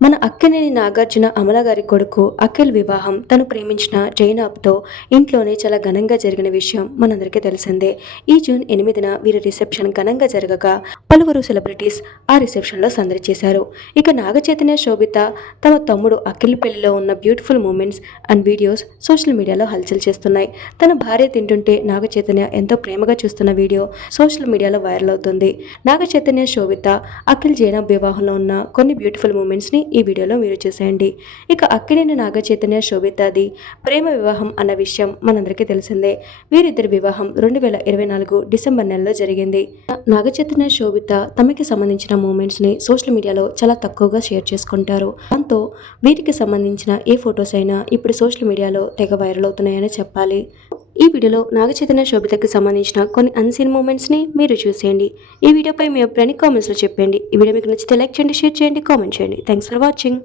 మన అక్కినేని నాగార్జున అమల గారి కొడుకు అఖిల్ వివాహం తను ప్రేమించిన జైనాబ్తో ఇంట్లోనే చాలా ఘనంగా జరిగిన విషయం మనందరికీ తెలిసిందే. ఈ జూన్ ఎనిమిదిన వీరి రిసెప్షన్ ఘనంగా జరగగా పలువురు సెలబ్రిటీస్ ఆ రిసెప్షన్లో సందడి చేశారు. ఇక నాగచైతన్య శోభిత తమ తమ్ముడు అఖిల్ పెళ్ళిలో ఉన్న beautiful moments and videos social మీడియాలో హల్చల్ చేస్తున్నాయి. తన భార్య తింటుంటే నాగచైతన్య ఎంతో ప్రేమగా చూస్తున్న వీడియో సోషల్ మీడియాలో వైరల్ అవుతుంది. నాగచైతన్య శోభిత అఖిల్ జైనాబ్ వివాహంలో ఉన్న కొన్ని బ్యూటిఫుల్ మూమెంట్స్ని ఈ వీడియోలో మీరు చూసేయండి. ఇక అక్కినేని నాగచైతన్య శోభితాది ప్రేమ వివాహం అన్న విషయం మనందరికీ తెలిసిందే. వీరిద్దరి వివాహం రెండు వేల ఇరవై నాలుగు డిసెంబర్ నెలలో జరిగింది. నాగచైతన్య శోభిత తమకి సంబంధించిన మూమెంట్స్ని సోషల్ మీడియాలో చాలా తక్కువగా షేర్ చేసుకుంటారు. దాంతో వీరికి సంబంధించిన ఏ ఫొటోస్ అయినా ఇప్పుడు సోషల్ మీడియాలో తెగ వైరల్ అవుతున్నాయని చెప్పాలి. ఈ వీడియోలో నాగచైతన్య శోభితకి సంబంధించిన కొన్ని అన్సీన్ మూమెంట్స్ని మీరు చూసేయండి. ఈ వీడియోపై మీ అభిప్రాయాన్ని కామెంట్స్లో చెప్పండి ఈ వీడియో మీకు నచ్చితే లైక్ చేయండి షేర్ చేయండి కామెంట్ చేయండి. Thanks for watching